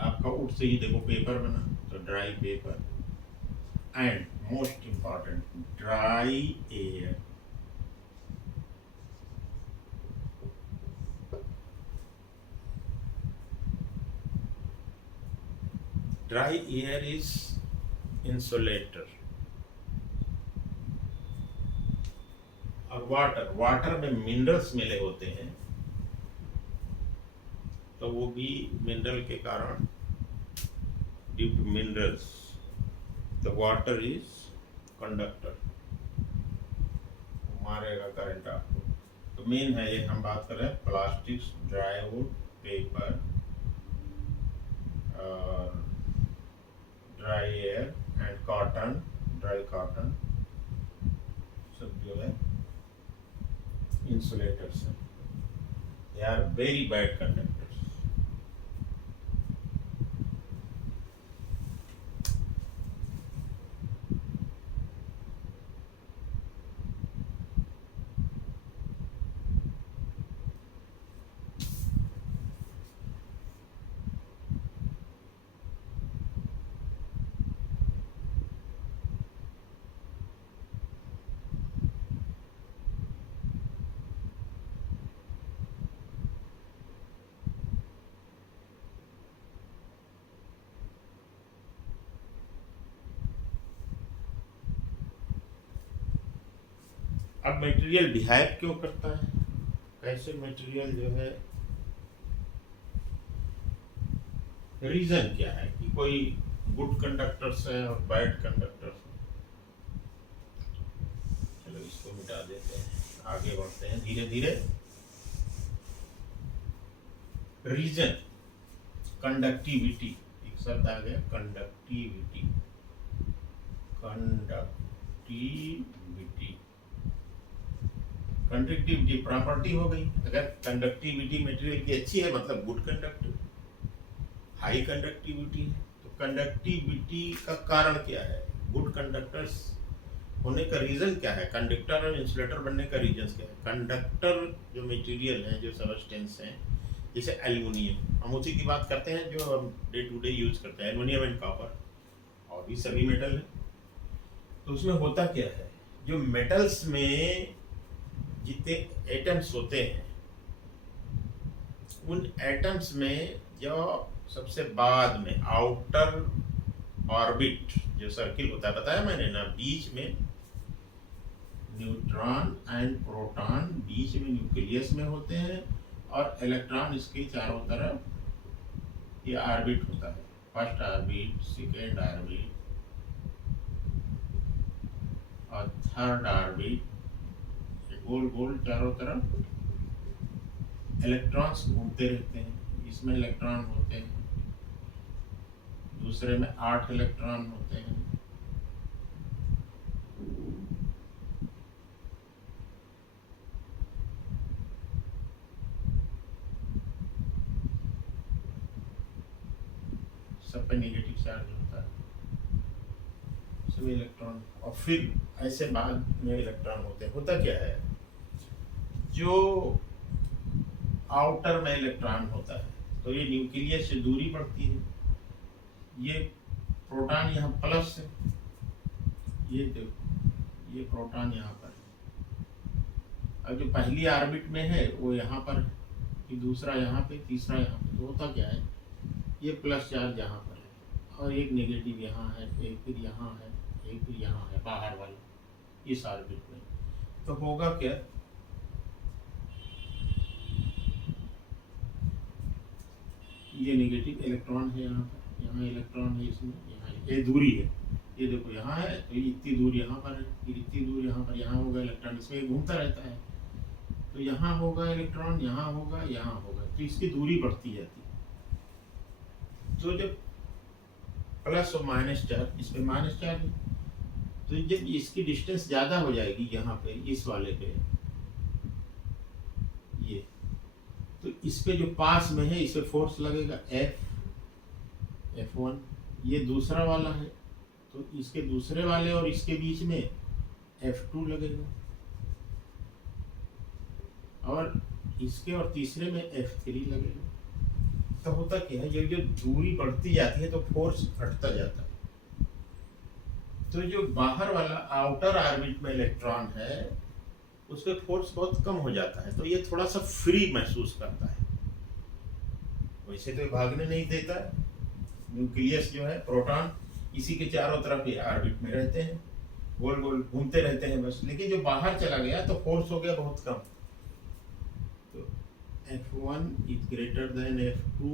आपका वुड से ही देखो पेपर बना, तो dry paper. And most important, dry air. Dry air is insulator। और वाटर में मिनरल्स मिले होते हैं, तो वो भी मिनरल के कारण, due to minerals the water is conductor, मारेगा करंट आपको। तो मेन है ये, हम बात कर रहे हैं प्लास्टिक्स, ड्राई वुड, पेपर और dry air and cotton, dry cotton, सब जो है इंसुलेटर्स हैं। They are very bad conductors. अब मटेरियल बिहेव क्यों करता है, कैसे मटेरियल जो है, रीजन क्या है कि कोई गुड कंडक्टर्स है और बैड कंडक्टर्स है। चलो इसको मिटा देते हैं, आगे बढ़ते हैं धीरे धीरे। रीजन, कंडक्टिविटी, एक शब्द आ गया, कंडक्टिविटी। कंडक्टिविटी प्रॉपर्टी हो गई। अगर कंडक्टिविटी मटेरियल की अच्छी है मतलब गुड कंडक्टर, हाई कंडक्टिविटी है। तो कंडक्टिविटी का कारण क्या है, गुड कंडक्टर्स होने का रीजन क्या है, कंडक्टर और इंसुलेटर बनने का रीजन क्या है। कंडक्टर जो मटेरियल है, जो सबस्टेंस हैं, जैसे एल्युमिनियम, हम उसी की बात करते हैं जो हम डे टू डे यूज करते हैं, एल्युमिनियम एंड कॉपर, और भी सभी मेटल है। तो उसमें होता क्या है, जो मेटल्स में जितने एटम्स होते हैं, उन एटम्स में जो सबसे बाद में आउटर ऑर्बिट जो सर्किल होता है, बताया मैंने ना, बीच में न्यूट्रॉन एंड प्रोटॉन बीच में न्यूक्लियस में होते हैं, और इलेक्ट्रॉन इसके चारों तरफ ये ऑर्बिट होता है, फर्स्ट ऑर्बिट, सेकेंड ऑर्बिट और थर्ड ऑर्बिट, गोल गोल चारों तरफ इलेक्ट्रॉन्स घूमते रहते हैं। इसमें इलेक्ट्रॉन होते हैं, दूसरे में 8 इलेक्ट्रॉन होते हैं, सब पे नेगेटिव चार्ज होता है, सभी इलेक्ट्रॉन, और फिर ऐसे बाद में इलेक्ट्रॉन होते हैं। होता क्या है, जो आउटर में इलेक्ट्रॉन होता है तो ये न्यूक्लियस से दूरी बढ़ती है, ये प्रोटॉन यहाँ प्लस है, ये देखो ये प्रोटॉन यहाँ पर है, अब जो पहली ऑर्बिट में है वो यहाँ पर है, फिर दूसरा यहाँ पे, तीसरा यहाँ पे। तो होता क्या है, ये प्लस चार्ज यहाँ पर है और एक नेगेटिव यहाँ है, एक फिर यहाँ है, एक फिर यहाँ है, बाहर वाला इस ऑर्बिट में। तो होगा क्या, ये नेगेटिव इलेक्ट्रॉन है यहाँ पर, यहाँ इलेक्ट्रॉन है इसमें, यहाँ ये दूरी है, ये देखो यहाँ है तो ये इतनी दूर यहाँ पर है, फिर इतनी दूर यहाँ पर, यहाँ होगा इलेक्ट्रॉन, इसमें घूमता रहता है, तो यहाँ होगा इलेक्ट्रॉन, यहाँ होगा, यहाँ होगा, तो इसकी दूरी बढ़ती जाती है। तो जब प्लस और माइनस चार्ज, इस पे माइनस चार्ज है, तो जब इसकी डिस्टेंस ज़्यादा हो जाएगी यहाँ पे, इस वाले पे, ये तो इस पे जो पास में है इस पे फोर्स लगेगा F1, ये दूसरा वाला है तो इसके दूसरे वाले और इसके बीच में F2 लगेगा, और इसके और तीसरे में F3 लगेगा। तो होता क्या है, जब जो दूरी बढ़ती जाती है तो फोर्स घटता जाता है। तो जो बाहर वाला आउटर ऑर्बिट में इलेक्ट्रॉन है उस पर फोर्स बहुत कम हो जाता है, तो ये थोड़ा सा फ्री महसूस करता है, वैसे तो भागने नहीं देता है। न्यूक्लियस जो है, प्रोटॉन इसी के चारों तरफ ये ऑर्बिट में रहते हैं, गोल गोल घूमते रहते हैं बस, लेकिन जो बाहर चला गया तो फोर्स हो गया बहुत कम। तो F1 is greater than F2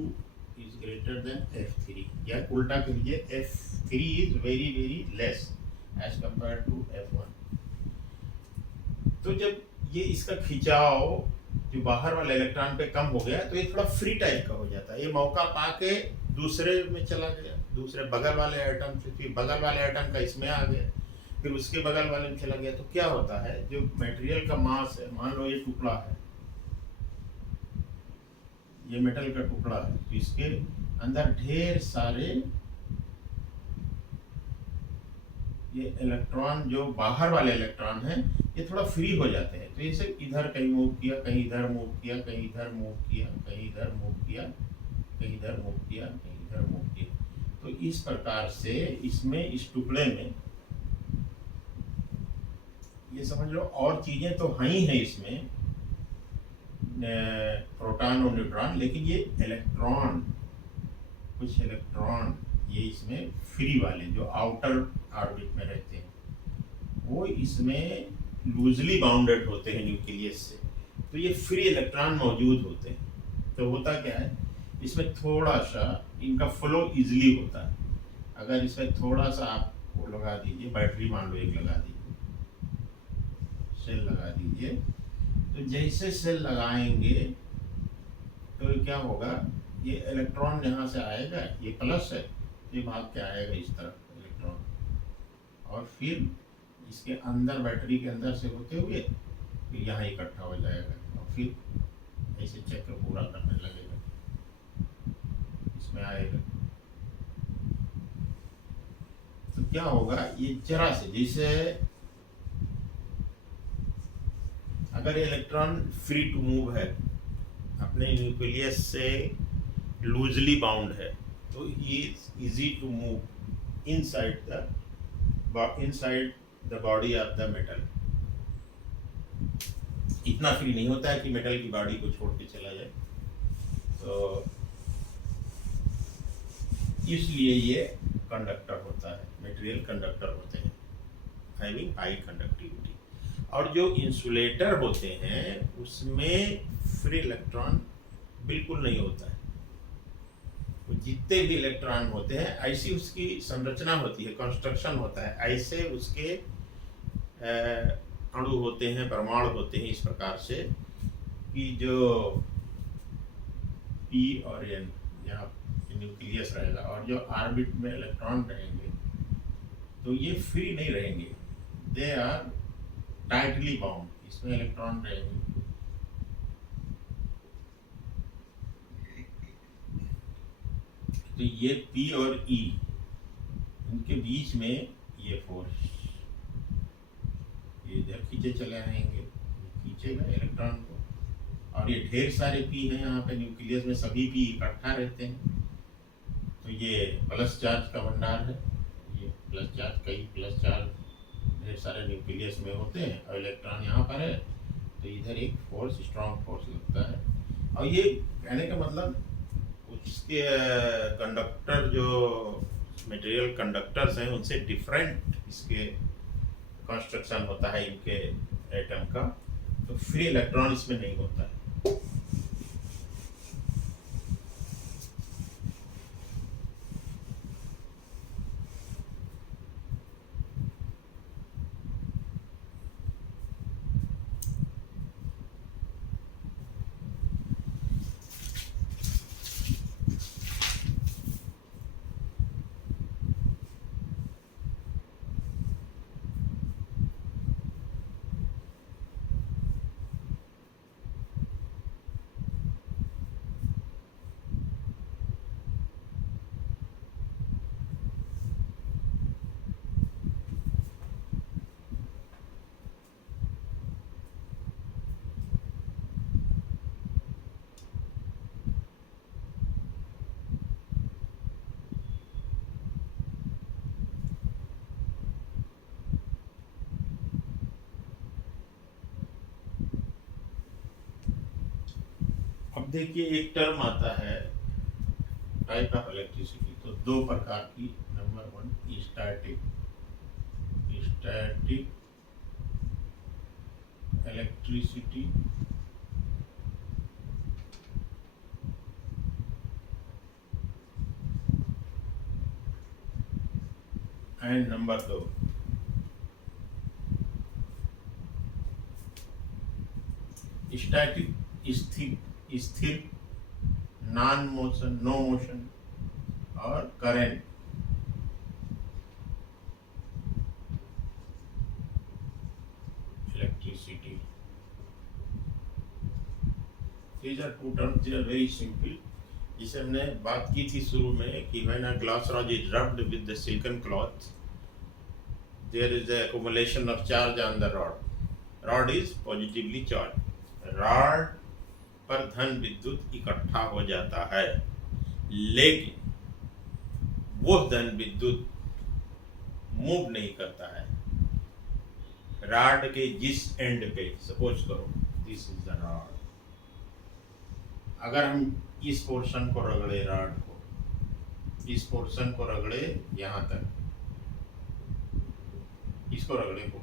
is greater than F3, या उल्टा कहिए F3 is very very less as compare to F1। तो जब ये इसका खिंचाव जो बाहर वाले इलेक्ट्रॉन पे कम हो गया तो ये थोड़ा फ्री टाइप का हो जाता है, ये मौका पाके दूसरे में चला गया, दूसरे बगल वाले एटम से, फिर बगल वाले एटम का इसमें आ गया, फिर उसके बगल वाले में चला गया। तो क्या होता है, जो मटेरियल का मास है, मान लो ये टुकड़ा है, ये मेटल का टुकड़ा है, तो इसके अंदर ढेर सारे ये इलेक्ट्रॉन, जो बाहर वाले इलेक्ट्रॉन हैं, ये थोड़ा फ्री हो जाते हैं, तो ये सिर्फ इधर कहीं मूव किया, कहीं इधर मूव किया, कहीं इधर मूव किया, कहीं इधर मूव किया, कहीं इधर मूव किया, कहीं इधर मूव किया। तो इस प्रकार से इसमें, इस टुकड़े में, ये समझ लो और चीजें तो हैं ही हैं इसमें, प्रोटॉन और न्यूट्रॉन, लेकिन ये इलेक्ट्रॉन, कुछ इलेक्ट्रॉन ये इसमें फ्री वाले जो आउटर ऑर्बिट में रहते हैं, वो इसमें लूजली बाउंडेड होते हैं न्यूक्लियस से, तो ये फ्री इलेक्ट्रॉन मौजूद होते हैं। तो होता क्या है, इसमें थोड़ा सा इनका फ्लो इजीली होता है। अगर इसमें थोड़ा सा आप वो लगा दीजिए, बैटरी मान लो एक लगा दीजिए, सेल लगा दीजिए, तो जैसे सेल लगाएंगे तो क्या होगा, ये इलेक्ट्रॉन यहाँ से आएगा, ये प्लस है, ये भाग के आएगा इस तरफ इलेक्ट्रॉन, और फिर इसके अंदर, बैटरी के अंदर से होते हुए फिर यहाँ इकट्ठा हो जाएगा, और फिर ऐसे चक्र पूरा करने लगेगा, इसमें आएगा। तो क्या होगा, ये जरा से, जैसे अगर इलेक्ट्रॉन फ्री टू मूव है, अपने न्यूक्लियस से लूजली बाउंड है, तो he is easy to move inside the body of the metal. इतना फ्री नहीं होता है कि मेटल की बॉडी को छोड़ के चला जाए। तो इसलिए ये कंडक्टर होता है, मटेरियल कंडक्टर होते हैं, हैविंग हाई कंडक्टिविटी। और जो इंसुलेटर होते हैं उसमें फ्री इलेक्ट्रॉन बिल्कुल नहीं होता है। वो जितने भी इलेक्ट्रॉन होते हैं ऐसी उसकी संरचना होती है, कंस्ट्रक्शन होता है, ऐसे उसके अणु होते हैं, परमाणु होते हैं इस प्रकार से कि जो P और N यहाँ न्यूक्लियस रहेगा और जो ऑर्बिट में इलेक्ट्रॉन रहेंगे तो ये फ्री नहीं रहेंगे, दे आर टाइटली बाउंड, इसमें इलेक्ट्रॉन रहेंगे। तो ये P और E उनके बीच में ये फोर्स, ये इधर खींचे चले आएंगे, खींचेगा इलेक्ट्रॉन को। और ये ढेर सारे P हैं यहाँ पे न्यूक्लियस में, सभी P इकट्ठा रहते हैं। तो ये प्लस चार्ज का भंडार है, ये प्लस चार्ज, कई प्लस चार्ज ढेर सारे न्यूक्लियस में होते हैं और इलेक्ट्रॉन यहाँ पर है। तो इधर एक फोर्स, स्ट्रॉन्ग फोर्स लगता है। और ये कहने का मतलब उसके कंडक्टर जो मटेरियल कंडक्टर्स हैं उनसे डिफरेंट इसके कंस्ट्रक्शन होता है इनके एटम का। तो फ्री इलेक्ट्रॉन इसमें नहीं होता है। अब देखिए एक टर्म आता है टाइप ऑफ इलेक्ट्रिसिटी, तो दो प्रकार की। Number one static electricity and number दो स्टैटिक, स्थिर, नॉन मोशन, नो मोशन, और current. Electricity, these are two terms, they are very simple। जिसे हमने बात की थी शुरू में कि when a glass rod is rubbed with the silicon cloth, there is the accumulation of charge on the rod. Rod is positively charged. rod पर धन विद्युत इकट्ठा हो जाता है, लेकिन वो धन विद्युत मूव नहीं करता है। रॉड के जिस एंड पे, सपोज करो दिस इज द रॉड, अगर हम इस पोर्शन को रगड़े, रॉड को, इस पोर्शन को रगड़े यहां तक, इसको रगड़े को,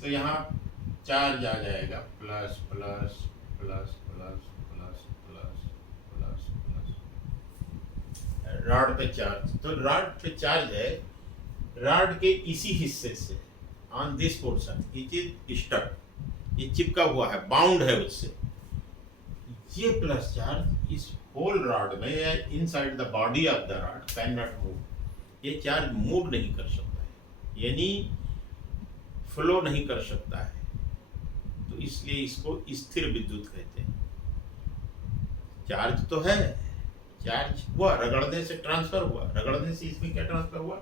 तो यहाँ चार्ज आ जाएगा, plus plus plus plus plus plus plus plus, rod पे चार्ज। तो रॉड पे चार्ज है, रॉड के इसी हिस्से से, on this portion it is stuck, ये चिपका हुआ है, बाउंड है उससे। ये प्लस चार्ज इस होल रॉड में या inside the body of the rod can not move, ये चार्ज मूव नहीं कर सकता है, यानी फ्लो नहीं कर सकता है। तो इसलिए इसको स्थिर विद्युत कहते हैं। चार्ज तो है, चार्ज हुआ, रगड़ने से ट्रांसफर हुआ, रगड़ने से इसमें क्या ट्रांसफर हुआ,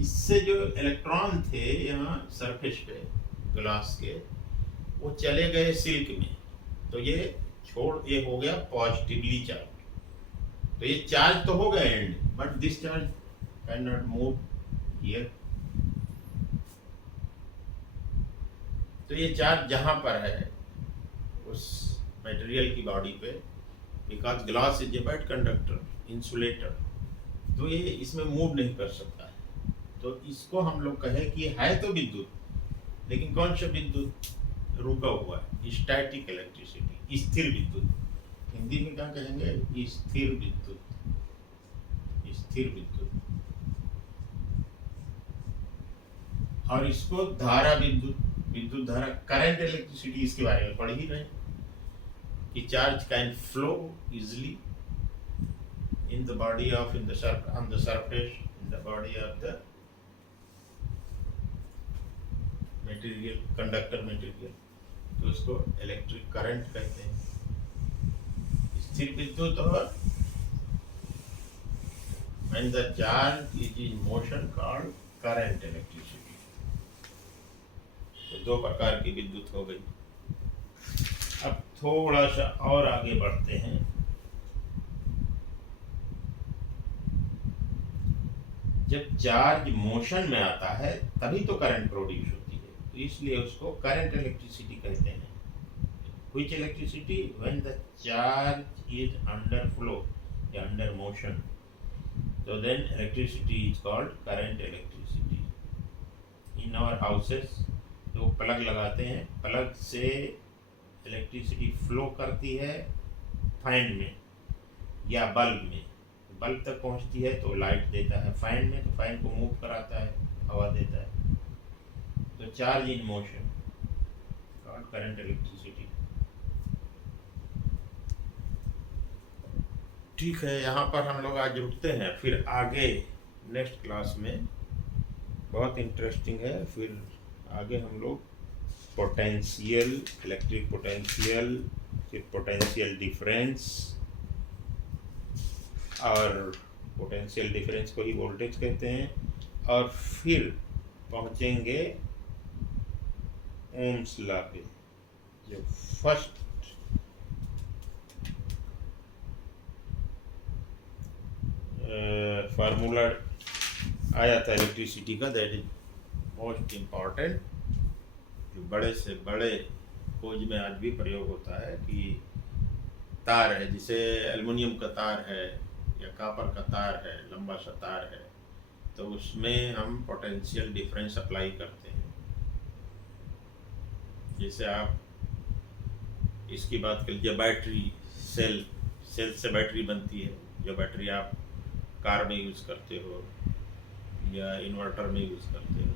इससे जो इलेक्ट्रॉन थे यहाँ सरफेस पे ग्लास के, वो चले गए सिल्क में, तो ये ये हो गया पॉजिटिवली चार्ज। तो ये चार्ज तो हो गया and, but this charge can not move here, तो ये चार्ज जहाँ पर है उस मटेरियल की बॉडी पे, because glass is a bad conductor insulator, तो ये इसमें मूव नहीं कर सकता है। तो इसको हम लोग कहें कि है तो विद्युत, लेकिन कौन सा विद्युत? रुका हुआ है, स्टैटिक इलेक्ट्रिसिटी, स्थिर विद्युत। हिंदी में क्या कहेंगे? स्थिर विद्युत, स्थिर विद्युत। और इसको धारा विद्युत, विद्युत धारा, करंट इलेक्ट्रिसिटी, इसके बारे में पढ़ ही रहे कि charge can flow easily in the body of on the surface in the body of the material, conductor material, तो उसको इलेक्ट्रिक करंट कहते हैं। स्थिर विद्युत और when the charge is in motion called current electricity। तो दो प्रकार की विद्युत हो गई। अब थोड़ा सा और आगे बढ़ते हैं। जब चार्ज मोशन में आता है तभी तो करंट प्रोड्यूस होती है, तो इसलिए उसको करंट इलेक्ट्रिसिटी कहते हैं। Which electricity? When the charge is under flow या अंडर मोशन, तो then electricity is called current electricity. In our houses लोग प्लग लगाते हैं, प्लग से इलेक्ट्रिसिटी फ्लो करती है फैन में या बल्ब में, बल्ब तक पहुंचती है तो लाइट देता है, फैन में तो फैन को मूव कराता है, हवा देता है। तो charge in motion called current electricity. ठीक है, यहाँ पर हम लोग आज रुकते हैं, फिर आगे नेक्स्ट क्लास में बहुत इंटरेस्टिंग है। फिर आगे हम लोग पोटेंशियल, इलेक्ट्रिक पोटेंशियल, फिर पोटेंशियल डिफरेंस, और पोटेंशियल डिफरेंस को ही वोल्टेज कहते हैं, और फिर पहुंचेंगे ओम्स लॉ पे, जो फर्स्ट फार्मूला आया था इलेक्ट्रिसिटी का, दैट इज मोस्ट इम्पॉर्टेंट, जो बड़े से बड़े खोज में आज भी प्रयोग होता है कि तार है, जिसे एल्युमिनियम का तार है या कॉपर का तार है, लंबा सा तार है, तो उसमें हम पोटेंशियल डिफरेंस अप्लाई करते हैं। जैसे आप इसकी बात कर लीजिए, बैटरी, सेल से बैटरी बनती है, जो बैटरी आप कार में यूज़ करते हो या इन्वर्टर में यूज़ करते हो,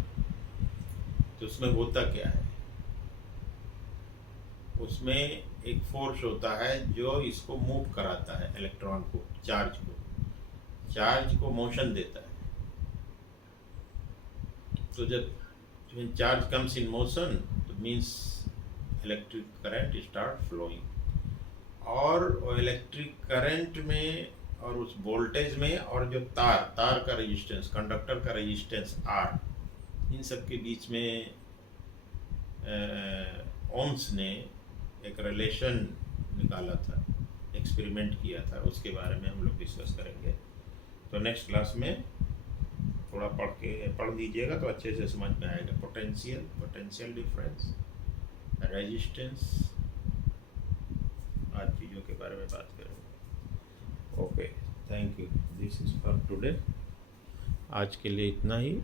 तो उसमें होता क्या है? उसमें एक फोर्स होता है जो इसको मूव कराता है, इलेक्ट्रॉन को, चार्ज को मोशन देता है। तो जब चार्ज कम्स इन मोशन, तो means electric current start flowing, और वो इलेक्ट्रिक करंट में और उस वोल्टेज में, और जो तार का रेजिस्टेंस, कंडक्टर का रेजिस्टेंस आर, इन सब के बीच में ओम्स ने एक रिलेशन निकाला था, एक्सपेरिमेंट किया था, उसके बारे में हम लोग डिस्कस करेंगे। तो नेक्स्ट क्लास में थोड़ा पढ़ लीजिएगा तो अच्छे से समझ में आएगा। पोटेंशियल डिफरेंस, रेजिस्टेंस, आज चीज़ों के बारे में बात करेंगे। Okay, thank you, this is for today. आज के लिए इतना ही।